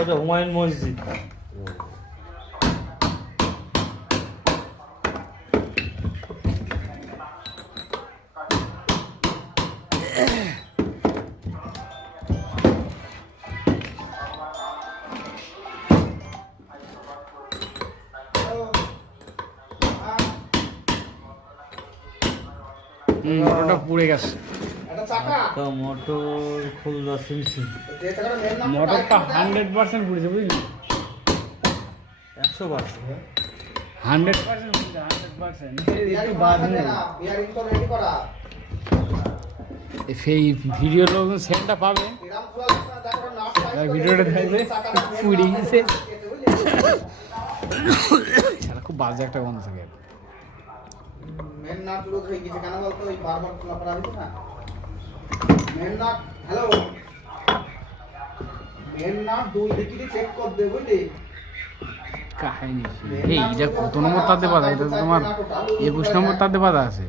ওটা হুমায়ুন মসজিদ। মোটরটা পুড়ে গেছে। মোটর খুলবা শুনছি, মোটরটা 100% পুড়েছে বুঝলি, 100%। 100% পুড়েছে, 100%। একটু বাদ নেই। সেই ভিডিও লোক সেন্টটা পাবে, ভিডিওটা দেখবে পুড়ে গেছে। সারা খুব বাজে একটা গন্ধ থাকে। মেন নাট লুজ হয়ে গেছে কেন বলতো, ওই বারবার খোলা করা হয়েছে না main nut. Hello, main nut দুই দিকে চেক কর দে বুঝলি। কাহিনী এই এটা কত নম্বর তাতে বাধা? এটা তো তোমার 21 নম্বর তাতে বাধা আছে।